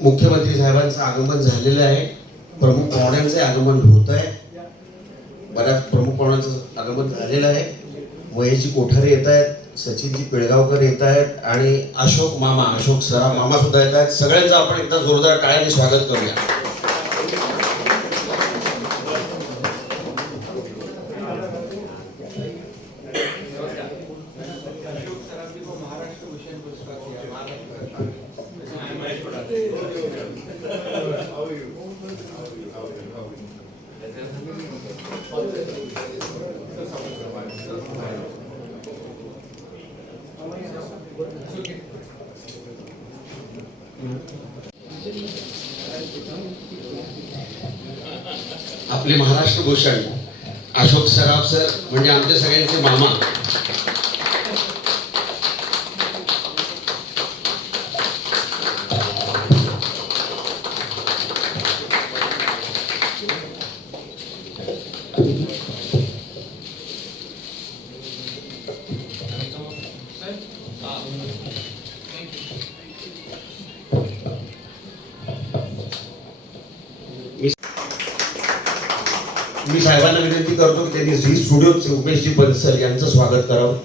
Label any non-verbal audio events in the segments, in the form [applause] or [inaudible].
मुख्यमंत्री साहेबांचं आगमन झालेलं आहे. प्रमुख पाहुण्यांचे आगमन होत आहे. बऱ्याच प्रमुख पाहुण्यांचं आगमन झालेलं आहे. महेशजी कोठारे येत आहेत सचिनजी पिळगावकर येत आहेत आणि अशोक मामा अशोक सरा मामा सुद्धा येत आहेत. सगळ्यांचं आपण एकदा जोरदार टाळ्याने स्वागत करूया. आपले महाराष्ट्र भूषण अशोक सराफ सर म्हणजे आमच्या सगळ्यांचे मामा. मी साहेबांना विनंती करतो की त्यांनी झी स्टुडिओचे उमेशजी बन्सल यांचं स्वागत करावं.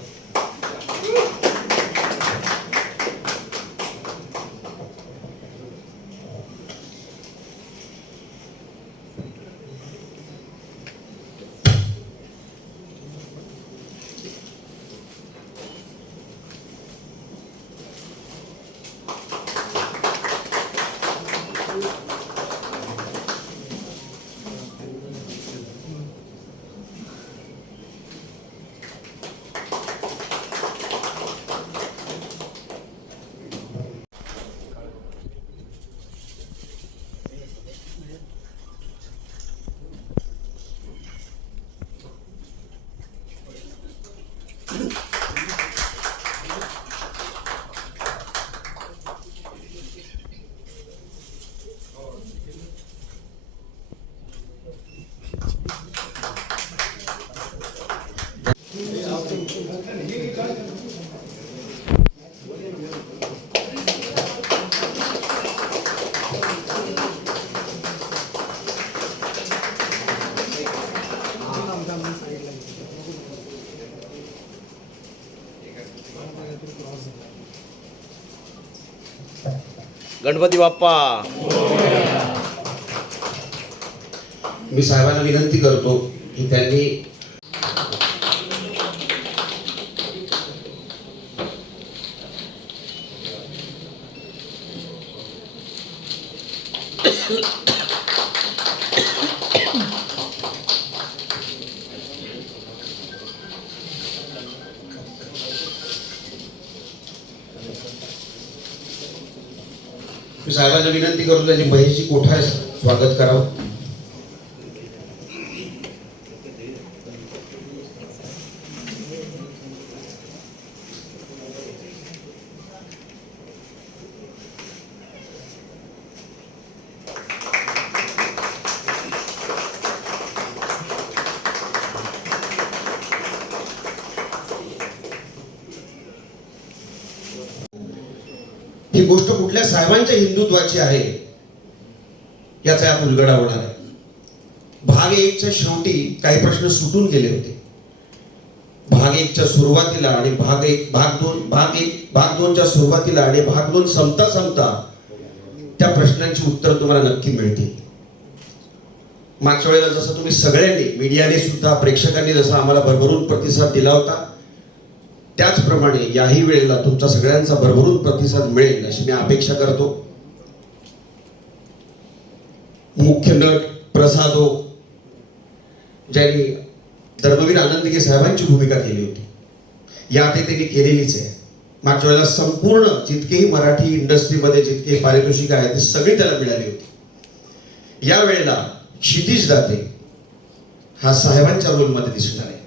गणपती बाप्पा. मी साहेबांना विनंती करतो की त्यांनी साहेबांना त्याची करतो त्यांनी महेशजी कोठारे स्वागत करावं. ही गोष्ट कुठल्या साहेबांच्या हिंदुत्वाची आहे याचा यात उलगडा होणार आहे. भाग एकच्या शेवटी काही प्रश्न सुटून गेले होते. भाग एकच्या सुरुवातीला आणि भाग एक भाग दोन भाग एक भाग दोनच्या सुरुवातीला आणि भाग दोन संपता संपता त्या प्रश्नांची उत्तर तुम्हाला नक्की मिळतील. मागच्या वेळेला जसं तुम्ही सगळ्यांनी मीडियाने सुद्धा प्रेक्षकांनी जसा आम्हाला भरभरून प्रतिसाद दिला होता त्याचप्रमाणे याही वेळेला तुमचा सगळ्यांचा भरभरून प्रतिसाद मिळेल अशी मी अपेक्षा करतो. मुख्य नट प्रसादो ज्यांनी धर्मवीर आनंदगे साहेबांची भूमिका केली होती. या ते त्यांनी केलेलीच आहे. मागच्या वेळेला संपूर्ण जितकेही मराठी इंडस्ट्रीमध्ये जितके पारितोषिक आहे ते सगळी त्याला मिळाली होती. या वेळेला क्षितिज दाते हा साहेबांच्या रोलमध्ये दिसणार आहे.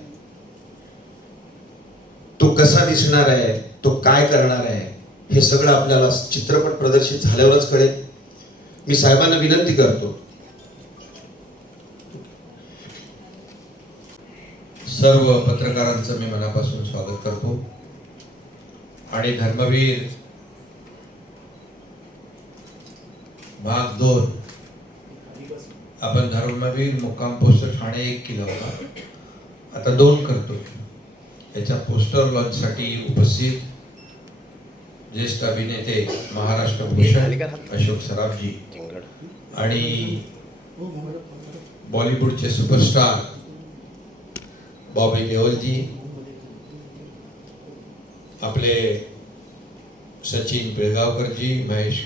तो कसा दिसणार आहे? तो काय करणार आहे? हे सगळं आपल्याला चित्रपट प्रदर्शित झाल्यावरच कळेल. मी साहेबांना विनंती करतो. सर्व पत्रकारांचं मी मनापासून स्वागत करतो. आणि धर्मवीर भाग दोन. आपण धर्मवीर मुक्काम पोस्ट ठाणे एक केला होता. आता दोन करतो. याच्या पोस्टर लॉन्चसाठी उपस्थित ज्येष्ठ अभिनेते महाराष्ट्र भूषण अशोक सराफजी आणि बॉलिवूडचे सुपरस्टार बॉबी देओलजी आपले सचिन पिळगावकरजी महेश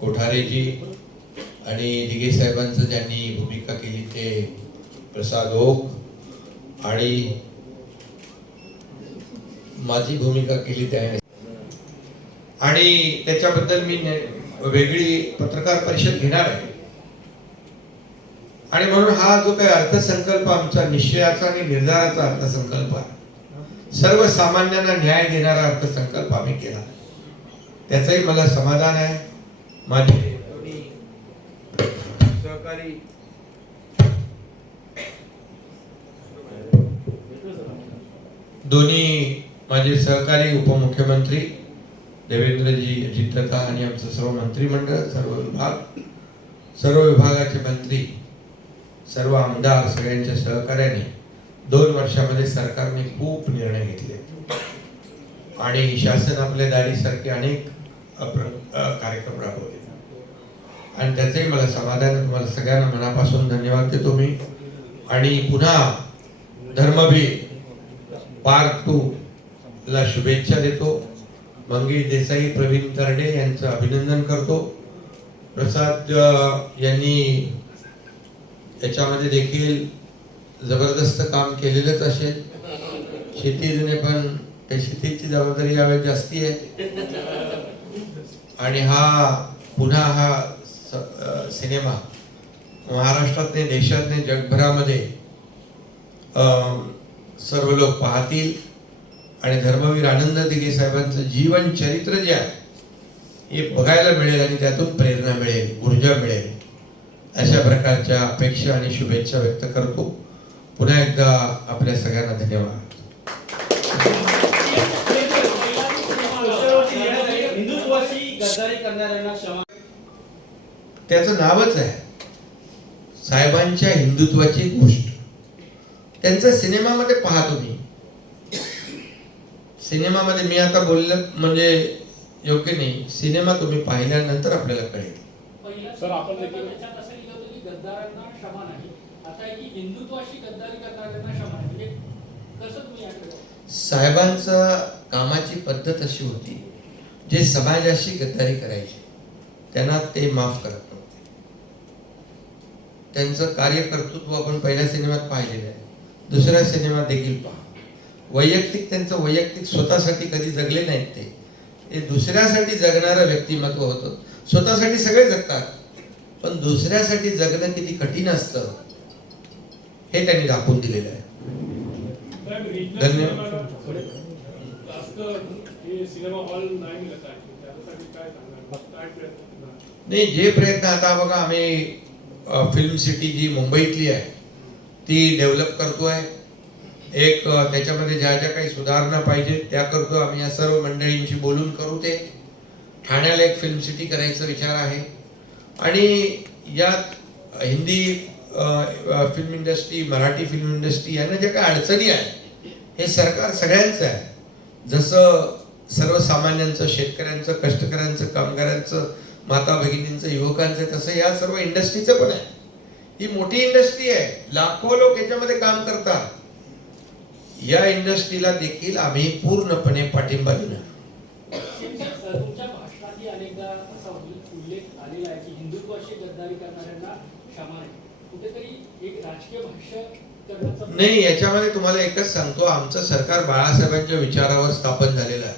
कोठारेजी आणि दिगे साहेबांचं ज्यांनी भूमिका केली ते प्रसाद ओक आणि माझी भूमिका केली त्या आणि त्याच्याबद्दल मी वेगळी पत्रकार परिषद घेणार आहे. आणि म्हणून हा जो काही अर्थसंकल्प आमचा निश्चयाचा आणि निर्धाराचा अर्थसंकल्प आहे सर्वसामान्यांना न्याय देणारा अर्थसंकल्प आम्ही केला. त्याचंही मला समाधान आहे माझे सहकारी? दोन्ही माझे सहकारी उपमुख्यमंत्री देवेंद्रजी अजितदादा आणि आमचं सर्व मंत्रिमंडळ सर्व विभाग सर्व विभागाचे मंत्री सर्व आमदार सगळ्यांच्या सहकार्याने दोन वर्षामध्ये सरकारने खूप निर्णय घेतले. आणि शासन आपल्या दाढीसारखे अनेक अप्र- कार्यक्रम राबवले. आणि त्याचंही मला समाधान मला तुम्हाला सगळ्यांना मनापासून धन्यवाद देतो मी. आणि पुन्हा धर्मवीर पार्ट टू ला शुभेच्छा देतो. मंगेश देसाई प्रवीण तरडे यांचं अभिनंदन करतो. प्रसाद यांनी याच्यामध्ये देखील जबरदस्त काम केलेलंच असेल. शेतीने पण त्या शेतीची जबाबदारी यावेळी जास्ती आहे. आणि हा पुन्हा हा स- सिनेमा महाराष्ट्रात देशातने देशात जगभरामध्ये सर्व लोक पाहतील. आणि धर्मवीर आनंद दिघे साहेबांचं जीवन चरित्र जे आहे हे बघायला मिळेल आणि त्यातून प्रेरणा मिळेल ऊर्जा मिळेल. अशा प्रकारच्या अपेक्षा आणि शुभेच्छा व्यक्त करतो. पुन्हा एकदा आपल्या सगळ्यांना धन्यवाद. त्याचं नावच आहे साहेबांच्या हिंदुत्वाची गोष्ट. त्यांचा सिनेमामध्ये पाहतो तुम्ही सिनेमामध्ये मी आता बोललं म्हणजे योग्य नाही. सिनेमा तुम्ही पाहिल्यानंतर आपल्याला कळेल. सर आपण देखील त्याच्यात असं लिहिलं होतं की गद्दारांना क्षमा नाही. आता आहे की हिंदुत्वाशी गद्दारी करणाऱ्यांना क्षमा नाही. म्हणजे? साहेबांचा कामाची पद्धत अशी होती जे समाजाशी गद्दारी करायचे त्यांना ते माफ करत नव्हते. त्यांचं कार्यकर्तृत्व आपण पहिल्या सिनेमात पाहिलेलं आहे. दुसऱ्या सिनेमात देखील पहा. वैयक्तिक त्यांचं वैयक्तिक स्वतःसाठी कधी जगले नाहीत ते. हे दुसऱ्यासाठी जगणारं व्यक्तिमत्व होतं. स्वतःसाठी सगळे जगतात. पण दुसऱ्यासाठी जगणं किती कठीण असतं हे त्यांनी दाखवून दिलेलं आहे. धन्यवाद. नाही जे प्रयत्न आता बघा आम्ही फिल्म सिटी जी मुंबईतली आहे ती डेव्हलप करतो आहे एक त्याच्यामध्ये ज्या ज्या काही सुधारणा पाहिजे त्या करतो. आम्ही या सर्व मंडळींशी बोलून करू ते. ठाण्याला एक फिल्म सिटी करायचा विचार आहे. आणि यात Hindi film industry Marathi film industry यांना ज्या काही अडचणी आहेत हे सरकार सगळ्यांचं आहे. जसं सर्वसामान्यांचं शेतकऱ्यांचं कष्टकऱ्यांचं कामगारांचं माता भगिनींचं युवकांचं तसं या सर्व इंडस्ट्रीचं पण आहे. ही मोठी इंडस्ट्री आहे. लाखो लोक याच्यामध्ये काम करतात. या इंडस्ट्रीला देखील आम्ही पूर्णपणे पाठिंबा देणार नाही याच्यामध्ये तुम्हाला एकच सांगतो आमचं सरकार बाळासाहेबांच्या विचारावर स्थापन झालेलं आहे.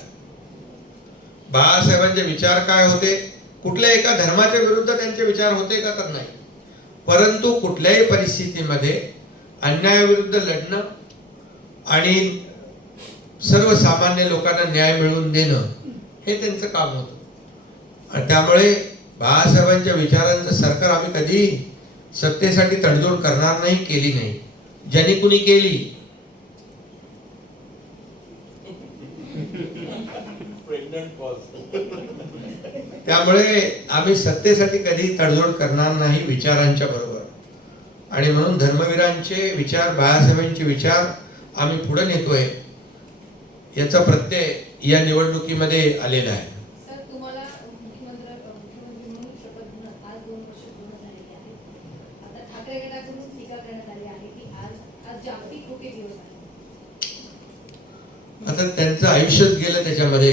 बाळासाहेबांचे विचार काय होते? कुठल्या एका धर्माच्या विरुद्ध त्यांचे विचार होते का तर नाही. परंतु कुठल्याही परिस्थितीमध्ये अन्यायाविरुद्ध लढणं आणि सर्वसामान्य लोकांना न्याय मिळवून देणं हे त्यांचं काम होतं. आणि त्यामुळे बाळासाहेबांच्या विचारांचं सरकार आम्ही कधी सत्तेसाठी तडजोड करणार नाही केली नाही. ज्यांनी कुणी केली? त्यामुळे आम्ही सत्तेसाठी कधी तडजोड करणार नाही विचारांच्या बरोबर. आणि म्हणून धर्मवीरांचे विचार बाळासाहेबांचे विचार आम्ही पुढे नेतोय याचा प्रत्यय या निवडणुकीमध्ये आलेला आहे. आता त्यांचं आयुष्यच गेलं त्याच्यामध्ये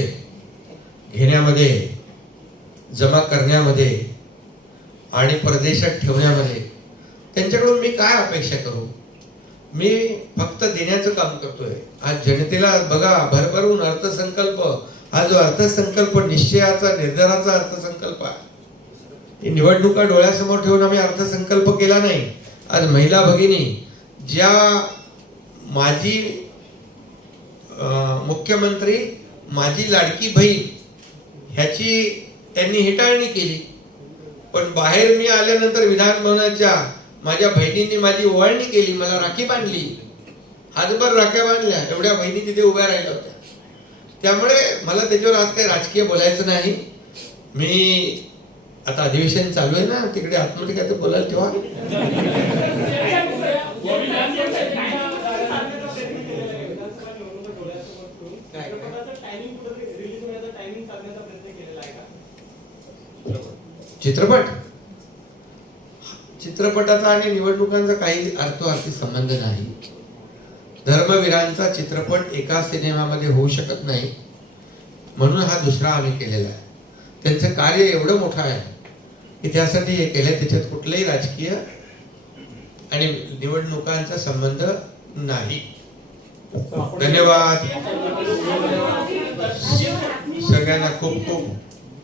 घेण्यामध्ये जमा करण्यामध्ये आणि परदेशात ठेवण्यामध्ये. त्यांच्याकडून मी काय अपेक्षा करू? मी फक्त देण्याचं काम करतोय. आज जनतेला बघा भरभरून अर्थसंकल्प. हा जो अर्थसंकल्प निश्चयाचा निर्धाराचा अर्थसंकल्प आहे. निवडणुका डोळ्यासमोर ठेवून आम्ही अर्थसंकल्प केला नाही. आज महिला भगिनी ज्या माझी मुख्यमंत्री माझी लाडकी बहीण ह्याची त्यांनी हिटाळणी केली. पण बाहेर मी आल्यानंतर विधानभवनाच्या माझ्या बहिणींनी माझी ओवाळणी केली मला राखी बांधली. हातभर राख्या बांधल्या एवढ्या बहिणी तिथे उभ्या राहिल्या होत्या. त्यामुळे मला त्याच्यावर आज काही राजकीय बोलायचं नाही. मी आता अधिवेशन चालू आहे ना तिकडे आतमध्ये काय ते बोलायला तेव्हा. चित्रपट? चित्रपटाचा आणि निवडणुकांचा काही अर्थार्थी संबंध नाही. धर्मवीरांचा चित्रपट एका सिनेमामध्ये होऊ शकत नाही म्हणून हा दुसरा आम्ही केलेला आहे. त्यांचं कार्य एवढं मोठं आहे की त्यासाठी हे केलं त्याच्यात कुठलंही राजकीय आणि निवडणुकांचा संबंध नाही. धन्यवाद. सगळ्यांना खूप खूप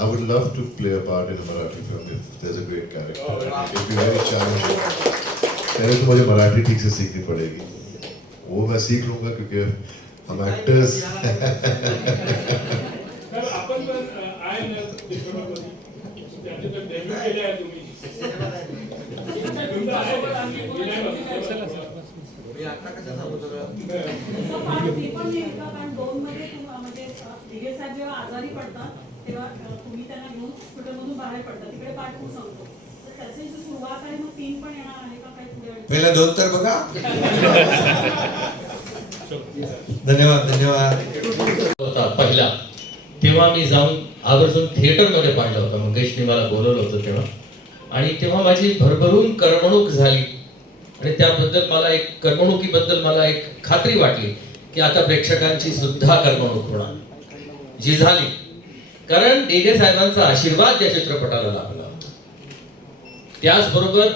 I would love to. I would love to play a part in a Marathi film if there's a great character. It'd be very challenging. पहले तो मुझे मराठी ठीक से सीखनी पड़ेगी वो मैं सीख लूंगा क्योंकि हम एक्टर्स [laughs] तर आपण पण अ, आहे ना चित्रपटमध्ये त्याचे तर डेब्यू केले आहे तुम्ही तुमचं आहे पण आम्ही नाही बघितलं. मी आता कसं सांगू सगळं? तसं पाठ ते पण नाही का कारण दोन मध्ये तुम- म्हणजे अ, दिघे साहेब जेव्हा आजारी पडतात तेव्हा तुम्ही त्यांना घेऊन हॉस्पिटलमधून बाहेर पडतात तिकडे पाठ खूप सांगतो. तर त्याची जी सुरुवात आहे मग तीन पण येणार आहे का काही पुढे पहिला दोन तर बघा. धन्यवाद धन्यवाद. होता पहिला. तेव्हा मी जाऊन आवर्जून थिएटरमध्ये पाहिलं होतं. मंगेशने मला बोलवलं होतं तेव्हा. आणि तेव्हा माझी भरभरून करमणूक झाली. आणि त्याबद्दल मला एक करमणुकीबद्दल मला एक खात्री वाटली की आता प्रेक्षकांची सुद्धा करमणूक होणार. जी झाली कारण डेगे साहेबांचा आशीर्वाद त्या चित्रपटाला लाभला होता त्याचबरोबर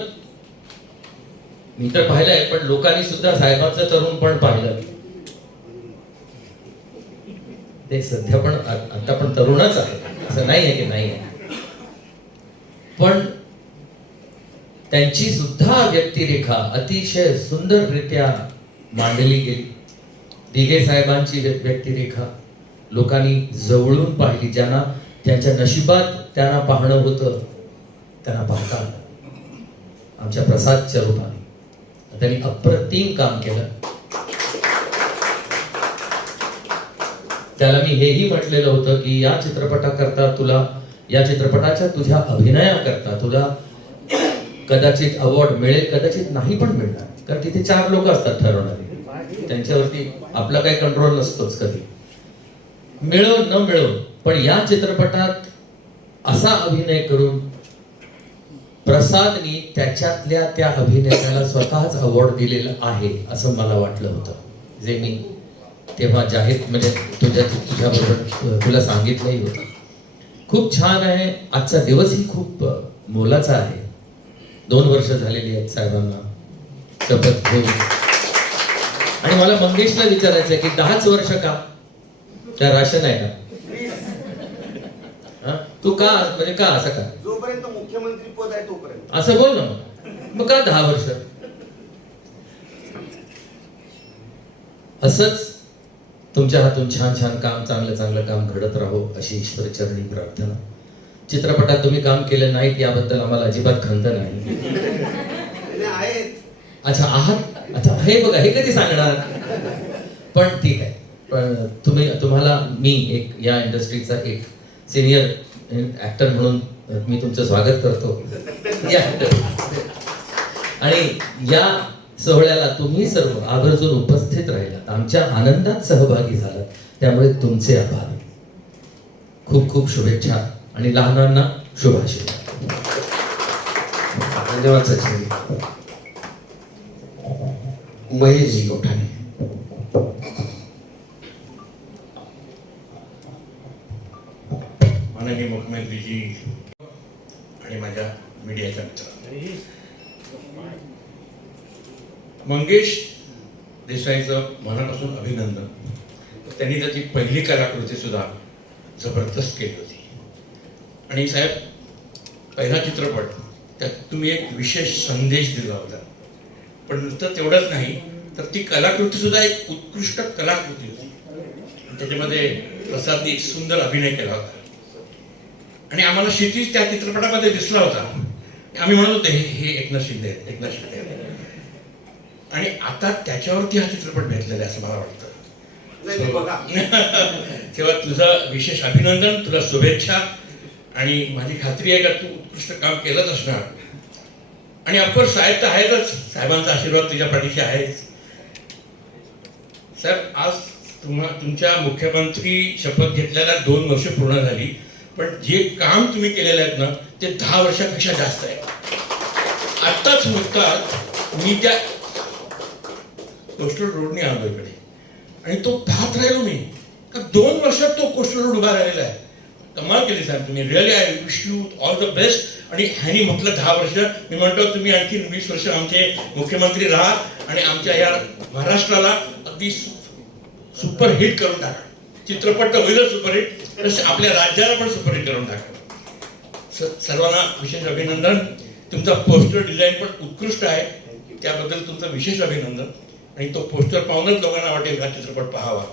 मी तर पाहिलंय पण लोकांनी सुद्धा साहेबांचं तरुण पण पाहिलं. ते सध्या पण आता पण तरुणच आहे असं नाही आहे की नाही आहे पण त्यांची सुद्धा व्यक्तिरेखा अतिशय सुंदररित्या मांडली गेली. दिघे साहेबांची व्यक्तिरेखा. लोकांनी जवळून पाहिली ज्यांना त्यांच्या नशिबात त्यांना पाहणं होतं त्यांना पाहता आलं. आमच्या प्रसादच्या रूपाने त्यांनी अप्रतिम काम केलं. त्याला मी हेही म्हटलेलं होतं की या चित्रपटाकरता तुला या चित्रपटाच्या तुझ्या अभिनयाकरता तुला कदाचित अवॉर्ड मिळेल कदाचित नाही पण मिळणार. कारण तिथे चार लोक असतात ठरवणारे. त्यांच्यावरती आपला काही कंट्रोल नसतोच कधी. मिळो न मिळो पण या चित्रपटात असा अभिनय करून प्रसादनी त्याच्यातल्या त्या अभिनेत्याला स्वतःच अवॉर्ड दिलेला आहे असं मला वाटलं होतं. जे मी तेव्हा जाहीर म्हणजे तुझ्या तुझ्याबरोबर तुला सांगितलंही होतं. खूप छान आहे. आजचा दिवसही खूप मोलाचा आहे. दोन वर्ष झालेली आहेत साहेबांना. शपथ घेऊन. आणि मला मंगेशला विचारायचं आहे की दहाच वर्ष का? त्या राशन आहे का? हा? तू का म्हणजे का असं का? जोपर्यंत मुख्यमंत्री पद आहे तोपर्यंत. असं बोल ना मग. का दहा वर्ष? असंच तुमच्या हातून छान छान काम चांगलं चांगलं काम घडत राहो अशी ईश्वर चरणी प्रार्थना. चित्रपटात तुम्ही काम केलं नाहीत याबद्दल आम्हाला अजिबात खंत नाही. अच्छा आहात? अच्छा हे बघा हे कधी सांगणार? पण ठीक आहे. पण तुम्ही तुम्हाला मी एक या इंडस्ट्रीचा एक सिनियर ऍक्टर म्हणून मी तुमचं स्वागत करतो. या आणि या सोहळ्याला तुम्ही सर्व आवर्जून उपस्थित राहिलात. आमच्या आनंदात सहभागी झालात. त्यामुळे तुमचे आभार. खूप खूप शुभेच्छा आणि लहानांना शुभाशिष धन्यवाद सचिन. महेशजी कोठाने माननीय मुख्यमंत्रीजी आणि माझ्या मीडियाच्या मित्रांनो. मंगेश देसाईचं मनापासून अभिनंदन. त्यांनी त्याची पहिली कलाकृती सुद्धा जबरदस्त केली होती. आणि साहेब पहिला चित्रपट त्यात तुम्ही एक विशेष संदेश दिला होता. पण नुसतं तेवढंच नाही तर ती कलाकृती सुद्धा एक उत्कृष्ट कलाकृती होती. त्याच्यामध्ये प्रसादने सुंदर अभिनय केला होता. आणि आम्हाला क्षितिज त्या चित्रपटामध्ये दिसला होता. आम्ही म्हणत होते हे हे एकनाथ शिंदे एकनाथ शिंदे. आणि आता त्याच्यावरती हा चित्रपट भेटलेला आहे असं मला वाटतं. [laughs] तेव्हा तुझं विशेष अभिनंदन तुला शुभेच्छा. आणि माझी खात्री आहे का तू उत्कृष्ट काम केलंच असणार. आणि ऑफकोर्स साहेब तर आहेतच. साहेबांचा आशीर्वाद तुझ्या पाठीशी आहेच. साहेब आज तुम्हा तुमच्या मुख्यमंत्री शपथ घेतल्याला दोन वर्ष पूर्ण झाली. पण जे काम तुम्ही केलेलं आहेत ना ते दहा वर्षापेक्षा जास्त आहे. आत्ताच नुकताच मी त्या कोस्टल रोडने आलो इकडे. आणि तो पाहत राहिलो मी. का दोन वर्षात तो कोस्टल रोड उभा राहिलेला आहे. कमाल केली साहेब तुम्ही. Really I wish you all the best आणि ह्यानी म्हटलं दहा वर्ष. मी म्हणतो तुम्ही आणखी वीस वर्ष आमचे मुख्यमंत्री राहा आणि आमच्या या महाराष्ट्राला अगदी सुपर हिट करून टाका. चित्रपट तर होईलच सुपरहिट तसे आपल्या राज्याला पण सुपरहिट करून टाका स- सर्वांना विशेष अभिनंदन. तुमचा पोस्टर डिझाईन पण उत्कृष्ट आहे. त्याबद्दल तुमचं विशेष अभिनंदन. आणि तो पोस्टर पाहूनच लोकांना वाटेल हा चित्रपट पाहावा.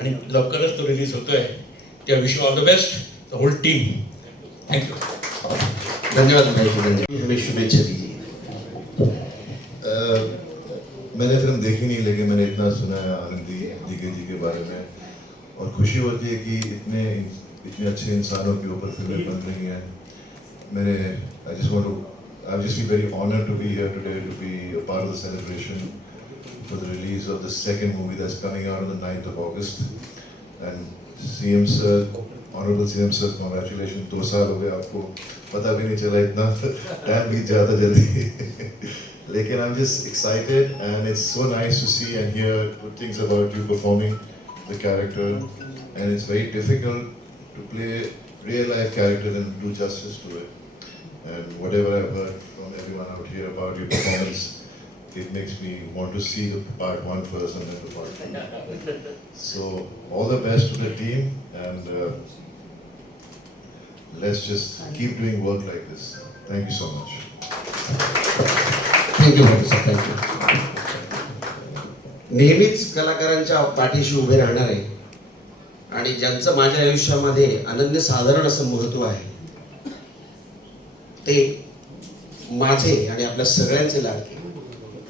आणि लवकरच तो रिलीज होतोय. त्या wish all the best the whole team thank you धन्यवाद हमें शुभेच्छा दीजिए मैंने फिल्म देखी नहीं लेकिन मैंने इतना सुना है आनंदी जी के बारे में। और खुशी होती है कि इतने इतने अच्छे इंसानों के ऊपर फिल्में बन रही हैं मैंने I just want to I just be very honoured to be here today to be a part of the celebration for the release of the second movie that's coming out on the 9th of August. And CM sir, Honorable CM sir, congratulations. दो साल हो गए आपको पता भी नहीं चला इतना टाइम बीत जाता जल्दी लेकिन I'm just excited and it's so nice to see and hear good things about you performing the character, and it's very difficult to play real life character and do justice to it. And whatever I've heard from everyone out here about your performance, it makes me want to see the part one first and then the part two. so all the best to the team, and uh, let's just keep doing work like this. Thank you so much. Thank you. Thank you. नेहमीच कलाकारांच्या पाठीशी उभे राहणार आहे आणि ज्यांचं माझ्या आयुष्यामध्ये अनन्य साधारण असं महत्त्व आहे ते माझे आणि आपल्या सगळ्यांचे लाडके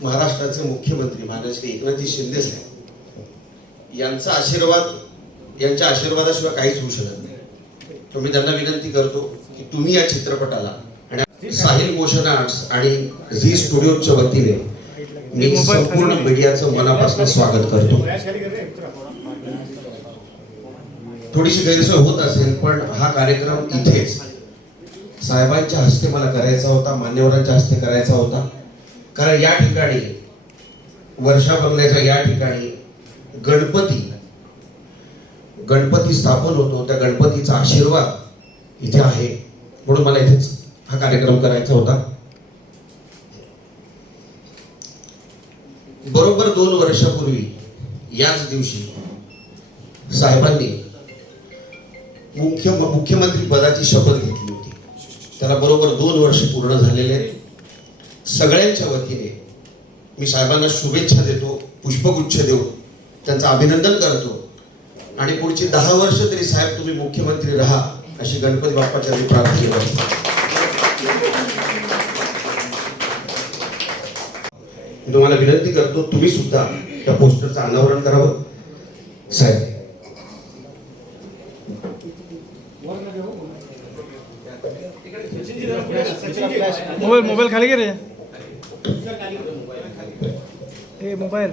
महाराष्ट्राचे मुख्यमंत्री माननीय श्री एकनाथजी शिंदे साहेब यांचा आशीर्वाद यांच्या आशीर्वादाशिवाय काहीच होऊ शकत नाही. तर मी त्यांना विनंती करतो की तुम्ही या चित्रपटाला आणि साहिल मोशन आर्ट्स आणि झी स्टुडिओच्या वतीने मी संपूर्ण मीडियाचं मनापासून स्वागत करतो. थोडीशी गैरसोय होत असेल पण हा कार्यक्रम इथेच. साहेबांच्या हस्ते मला करायचा होता मान्यवरांच्या हस्ते करायचा होता. कारण या ठिकाणी वर्षा बंगल्याच्या या ठिकाणी गणपती गणपती स्थापन होतो त्या गणपतीचा आशीर्वाद इथे आहे. म्हणून मला इथेच हा कार्यक्रम करायचा होता. बरोबर दोन वर्षापूर्वी याच दिवशी साहेबांनी मुख्य मुख्यमंत्री पदाची शपथ घेतली होती. त्याला बरोबर दोन वर्ष पूर्ण झालेले आहेत. सगळ्यांच्या वतीने मी साहेबांना शुभेच्छा देतो पुष्पगुच्छ देऊन त्यांचं अभिनंदन करतो. आणि पुढची दहा वर्ष तरी साहेब तुम्ही मुख्यमंत्री राहा अशी गणपती बाप्पाच्या प्रार्थना करतो मी तुम्हाला विनंती करतो तुम्ही सुद्धा त्या पोस्टरचं अनावरण करावं. साहेब. मोबाईल मोबाईल खाली घे रे. ए मोबाईल.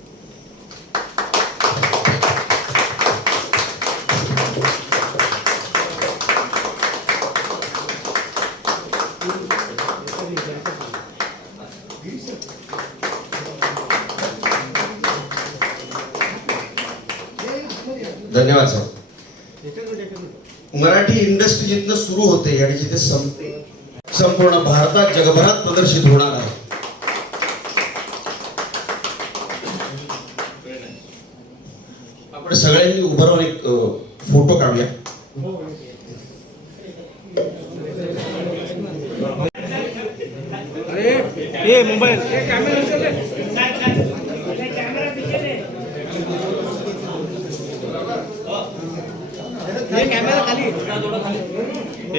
धन्यवाद साहेब मराठी इंडस्ट्री जिथनं सुरू होते आणि जिथे संपते संपूर्ण भारतात जगभरात प्रदर्शित होणार आहे. आपण सगळ्यांनी उभं राहून एक फोटो काढूया. ए मोबाईल कॅमेरा खाली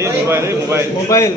ए मोबाईल मोबाईल मोबाईल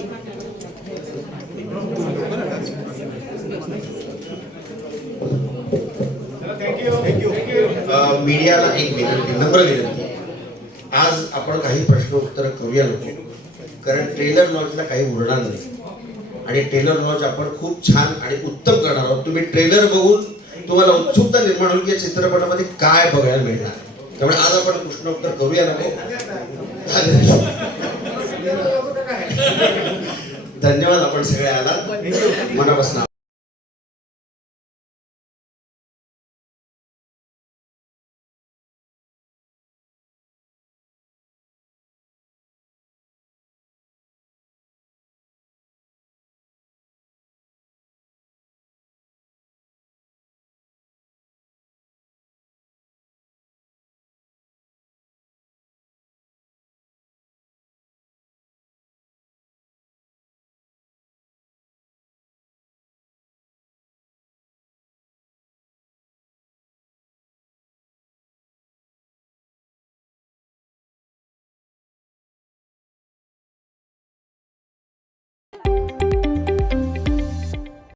मीडियाला एक विनंती नम्र विनंती. आज आपण काही प्रश्न उत्तर करूया नको कारण ट्रेलर लॉन्चला काही उरणार नाही. आणि ट्रेलर लॉन्च आपण खूप छान आणि उत्तम करणार आहोत. तुम्ही ट्रेलर बघून तुम्हाला उत्सुकता निर्माण होईल की या चित्रपटामध्ये काय बघायला मिळणार. त्यामुळे आज आपण प्रश्नोत्तर करूया नको. धन्यवाद. आपण सगळे आला मनापासून